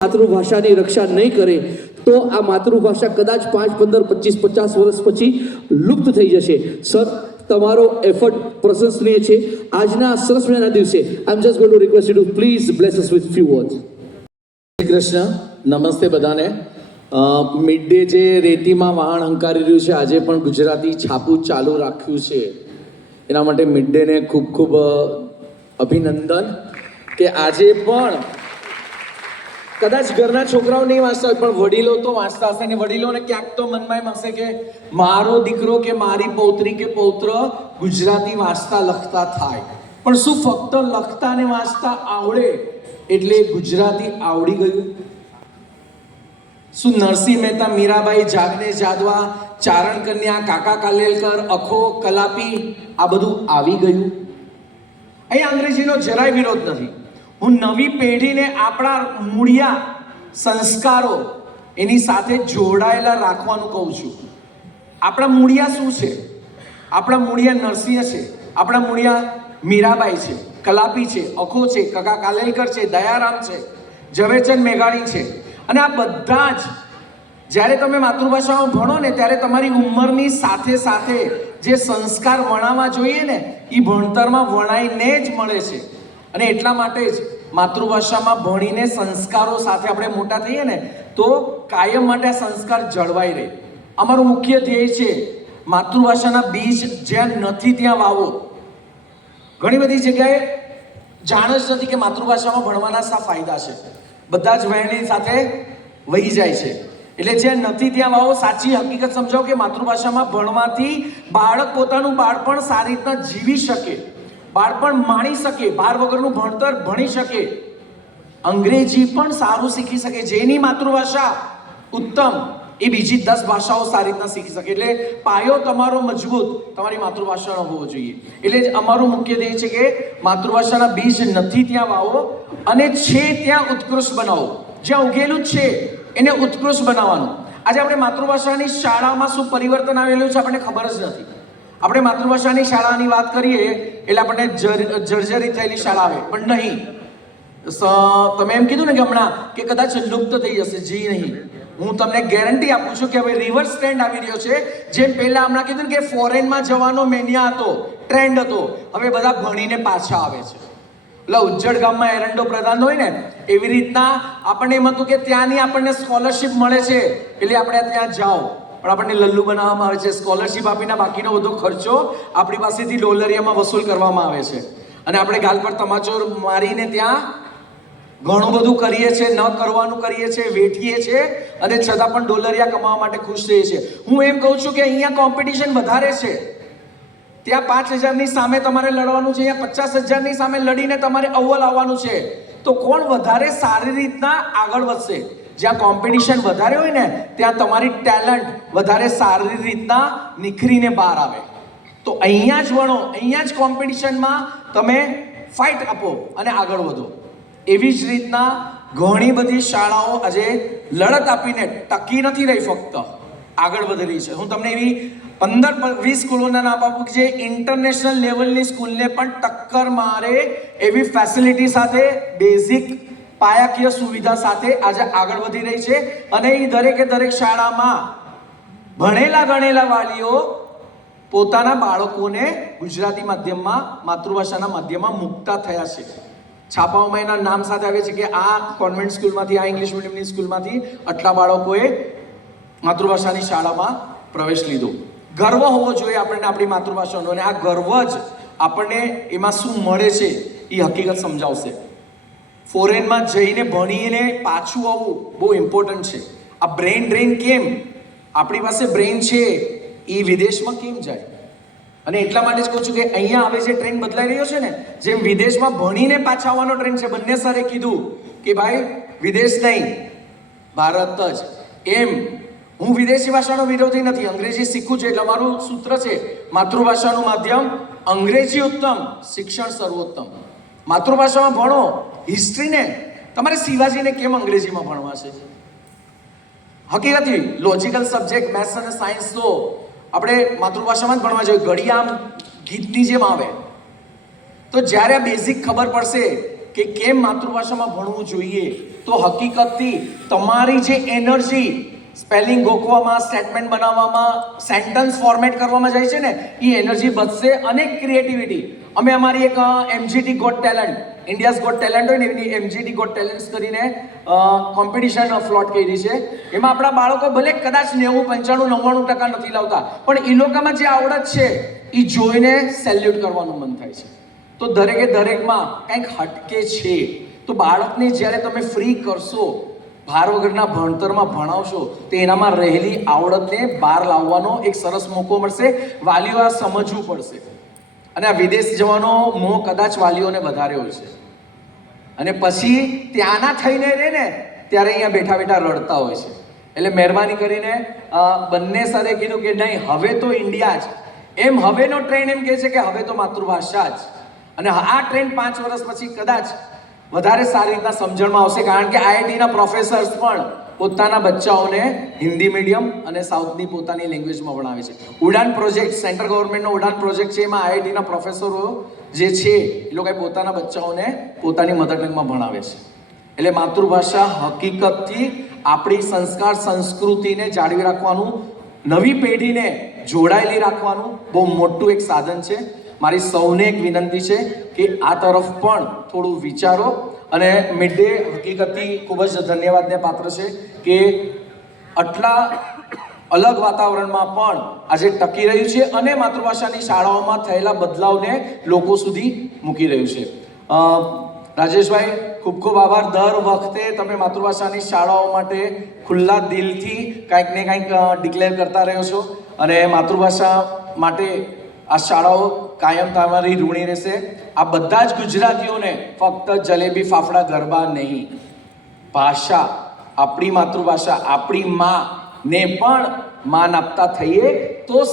માતૃભાષાની રક્ષા નહીં કરે, તો આ માતૃભાષા કદાચ પાંચ, પંદર, પચીસ, પચાસ વર્ષ પછી લુપ્ત થઈ જશે. સર, તમારો એફર્ટ પ્રશંસનીય છે. આજના સરસ મજાના દિવસે I am just going to request you please bless us with few words Shri Krishna, નમસ્તે બધાને. મિડ ડે જે રેતીમાં વાહન હંકારી રહ્યું છે, આજે પણ ગુજરાતી છાપું ચાલુ રાખ્યું છે. એના માટે મિડ ડેને ખૂબ ખૂબ અભિનંદન કે આજે પણ કદાચ ઘરના છોકરાઓ નહીં વાંચતા પણ વડીલો તો વાંચતા હશે ને વડીલોને ક્યાંક તો મનમાં એમ હશે કે મારો દીકરો કે મારી પૌત્રી કે પૌત્ર ગુજરાતી વાંચતા, લખતા થાય. પણ શું ફક્ત લખતા ને વાંચતા આવડે એટલે ગુજરાતી આવડી ગયું? શું નરસિંહ મહેતા, મીરાબાઈ જાગને જાદવા, ચારણ કન્યા, કાકા કાલેલકર, અખો, કલાપી આ બધું આવી ગયું? અહીંયા અંગ્રેજીનો જરાય વિરોધ નથી. હું નવી પેઢીને આપણા મૂળિયા સંસ્કારો એની સાથે જોડાયેલા રાખવાનું કહું છું. આપણા મૂળિયા શું છે? આપણા મૂળિયા નરસિંહ છે, આપણા મૂળિયા મીરાબાઈ છે, કલાપી છે, અખો છે, કકા કાલેલકર છે, દયારામ છે, ઝવેરચંદ મેઘાણી છે. અને આ બધા જ જ્યારે તમે માતૃભાષામાં ભણો ને ત્યારે તમારી ઉંમરની સાથે સાથે જે સંસ્કાર વણાવવા જોઈએ ને એ ભણતરમાં વણાઈને જ મળે છે. અને એટલા માટે જ માતૃભાષામાં ભણીને સંસ્કારો સાથે આપણે મોટા થઈએ ને, તો કાયમ માટે આ સંસ્કાર જળવાઈ રહે. અમારું મુખ્ય ધ્યેય છે માતૃભાષાના બીજ જ્યાં નથી ત્યાં વાવો. ઘણી બધી જગ્યાએ જાણ જ નથી કે માતૃભાષામાં ભણવાના શા ફાયદા છે. બધા જ વહેણી સાથે વહી જાય છે. એટલે જ્યાં નથી ત્યાં વાવો, સાચી હકીકત સમજાવો કે માતૃભાષામાં ભણવાથી બાળક પોતાનું બાળપણ સારી રીતના જીવી શકે. બાળપણ માણી શકે, બાર વગરનું ભણતર ભણી શકે. અંગ્રેજી પણ સારું શીખી શકે, જેની માતૃભાષા ઉત્તમ, એ બીજી દસ ભાષાઓ સારી રીતના શીખી શકે. એટલે પાયો તમારો મજબૂત, તમારી માતૃભાષાનો હોવો જોઈએ. એટલે અમારું મુખ્ય ધ્યેય છે કે માતૃભાષાના બીજ નથી ત્યાં વાવો અને છે ત્યાં ઉત્કૃષ્ટ બનાવો. જ્યાં ઉગેલું છે, એને ઉત્કૃષ્ટ બનાવવાનું. આજે આપણે માતૃભાષાની શાળામાં શું પરિવર્તન આવેલું છે આપણને ખબર જ નથી. આપણે માતૃભાષાની શાળાની વાત કરીએ, એટલે આપણને જર- જર્જરિત થયેલી શાળા આવે. પણ નહીં. તમે એમ કીધું ને કે હમણાં કે કદાચ લુપ્ત થઈ જશે. જી નહીં. હું તમને ગેરંટી આપું છું કે હવે રિવર્સ ટ્રેન્ડ આવી રહ્યો છે. જેમ પહેલા હમણાં કીધું કે ફોરેનમાં જવાનો મેનિયા હતો ટ્રેન્ડ હતો, હવે બધા ભણીને પાછા આવે છે. એટલે ઉજ્જડ ગામમાં એરંડો પ્રધાન હોય ને, એવી રીતના આપણને એમ હતું કે ત્યાંની આપણને સ્કોલરશિપ મળે છે. એટલે આપણે ત્યાં જાઓ. પણ આપણને લલ્લુ બનાવવામાં આવે છે સ્કોલરશિપ આપીને બાકીનો બધો ખર્ચો આપણી પાસેથી ડોલરિયામાં વસૂલ કરવામાં આવે છે. અને આપણે ગાલ પર તમાચો મારીને ત્યાં ઘણું બધું કરીએ છીએ ન કરવાનું કરીએ છીએ વેઠીએ છીએ અને છતાં પણ ડોલરિયા કમાવા માટે ખુશ થઈએ છીએ હું એમ કહું છું કે અહીંયા કોમ્પિટિશન વધારે છે. ત્યાં પાંચ હજારની સામે તમારે લડવાનું છે, અહીંયા પચાસ હજારની સામે લડીને તમારે અવ્વલ આવવાનું છે. તો કોણ વધારે સારી રીતના આગળ વધશે? જ્યાં કોમ્પિટિશન વધારે હોય ને, ત્યાં તમારી ટેલેન્ટ વધારે સારી રીતના નિખરીને બહાર આવે. તો અહીંયા જ વણો, અહીંયા જ કોમ્પિટિશનમાં તમે ફાઇટ આપો અને આગળ વધો. એવી જ રીતના ઘણી બધી શાળાઓ આજે લડત આપીને ટકી નથી રહી ફક્ત. આગળ વધી રહી છે. હું તમને એવી પંદર વીસ સ્કૂલોના નામ આપું જે ઇન્ટરનેશનલ લેવલની સ્કૂલને પણ ટક્કર મારે એવી ફેસિલિટી સાથે બેઝિક પાયાકીય સુવિધા સાથે આજે આગળ વધી રહી છે અને એ દરેકે દરેક શાળામાં ભણેલા ગણેલા વાલીઓ પોતાના બાળકોને ગુજરાતી માધ્યમમાં, માતૃભાષાના માધ્યમમાં મુકતા થયા છે. છાપાઓમાં એના નામ સાથે આવે છે કે આ કોન્વેન્ટ સ્કૂલમાંથી આ ઇંગ્લિશ મીડિયમની સ્કૂલમાંથી આટલા બાળકોએ માતૃભાષાની શાળામાં પ્રવેશ લીધો. ગર્વ હોવો જોઈએ આપણને આપણી માતૃભાષાનો અને આ ગર્વ જ આપણને એમાં શું મળે છે એ હકીકત સમજાવશે. ફોરેનમાં જઈને ભણીને પાછું આવવું બહુ ઇમ્પોર્ટન્ટ છે. આ બ્રેન ડ્રેન કેમ? આપણી પાસે બ્રેન છે, એ વિદેશમાં કેમ જાય? અને એટલા માટે જ કહું છું કે અહીંયા હવે જે ટ્રેન્ડ બદલાઈ રહ્યો છે ને, જેમ વિદેશમાં ભણીને પાછા આવવાનો ટ્રેન્ડ છે, બંને સરે કીધું કે ભાઈ, વિદેશ નહીં, ભારત જ. એમ, હું વિદેશી ભાષાનો વિરોધી નથી, અંગ્રેજી શીખું છું એટલે મારું સૂત્ર છે, માતૃભાષાનું માધ્યમ અંગ્રેજી ઉત્તમ, શિક્ષણ સર્વોત્તમ. માતૃભાષામાં ભણો હિસ્ટ્રીને? તમારે શિવાજીને કેમ અંગ્રેજીમાં ભણવા છે? હકીકતી લોજિકલ સબ્જેક્ટ મેથ્સ અને સાયન્સ તો આપણે માતૃભાષામાં જ ભણવા જોઈએ. ઘડી આમ ગીતની જેમ આવે. તો જ્યારે બેઝિક ખબર પડશે કે કેમ માતૃભાષામાં ભણવું જોઈએ, તો હકીકતથી તમારી જે એનર્જી સ્પેલિંગ ગોખવામાં સ્ટેટમેન્ટ બનાવવામાં સેન્ટન્સ ફોર્મેટ કરવામાં જાય છે ને, એ એનર્જી બચશે અને ક્રિએટિવિટી અમે અમારી એક MGT got talent India's got talent હોય ને એની એમજીટી ગોટ ટેલેન્ટ્સ કરીને કોમ્પિટિશન ફ્લોટ કરી છે. એમાં આપણા બાળકો ભલે કદાચ નેવું, પંચાણું, નવ્વાણું ટકા નથી લાવતા, પણ એ લોકોમાં જે આવડત છે એ જોઈને સેલ્યુટ કરવાનું મન થાય છે. તો દરેકે દરેકમાં કંઈક હટકે છે. તો બાળકને જ્યારે તમે ફ્રી કરશો, ભાર વગરના ભણતરમાં ભણાવશો, તો એનામાં રહેલી આવડતને બહાર લાવવાનો એક સરસ મોકો મળશે. વાલીઓ આ સમજવું પડશે. અને આ વિદેશ જવાનો મોહ કદાચ વાલીઓને વધારે હોય છે. અને પછી ત્યાંના થઈને રહે ને, ત્યારે અહીંયા બેઠા બેઠા રડતા હોય છે. એટલે મહેરબાની કરીને બંને સરે કીધું કે નહીં, હવે તો ઇન્ડિયા જ. એમ હવેનો ટ્રેન્ડ એમ કહે છે કે હવે તો માતૃભાષા જ. અને આ ટ્રેન્ડ પાંચ વર્ષ પછી કદાચ વધારે સારી રીતના સમજણમાં આવશે, કારણ કે આઈઆઈટીના પ્રોફેસર્સ પણ પોતાના બચ્ચાઓને હિન્દી મીડિયમ અને સાઉથની પોતાની લેંગ્વેજમાં ભણાવે છે. ઉડાન પ્રોજેક્ટ સેન્ટ્રલ ગવર્મેન્ટનો ઉડાન પ્રોજેક્ટ છે, એમાં આઈઆઈટીના પ્રોફેસરો જે છે, એ લોકોએ પોતાના બચ્ચાઓને પોતાની મધરટંગમાં ભણાવે છે. એટલે માતૃભાષા હકીકતથી આપણી સંસ્કાર, સંસ્કૃતિને જાળવી રાખવાનું, નવી પેઢીને જોડાયેલી રાખવાનું બહુ મોટું એક સાધન છે. મારી સૌને એક વિનંતી છે કે આ તરફ પણ થોડું વિચારો અને મિડ ડે હકીકતથી ખૂબ જ ધન્યવાદને પાત્ર છે કે આટલા અલગ વાતાવરણમાં પણ આજે ટકી રહ્યું છે અને માતૃભાષાની શાળાઓમાં થયેલા બદલાવને લોકો સુધી મૂકી રહ્યું છે. રાજેશભાઈ, ખૂબ ખૂબ આભાર. દર વખતે તમે માતૃભાષાની શાળાઓ માટે ખુલ્લા દિલથી કાંઈક ને કાંઈક ડિક્લેર કરતા રહ્યો છો. અને માતૃભાષા માટે આ શાળાઓ કાયમ તમારી ઋણી રહેશે. આ બધા જ ગુજરાતીઓને ફક્ત જલેબી, ફાફડા, ગરબા નહીં. ભાષા, આપણી માતૃભાષા, આપણી માં ને પણ માન આપતા થઈએ તો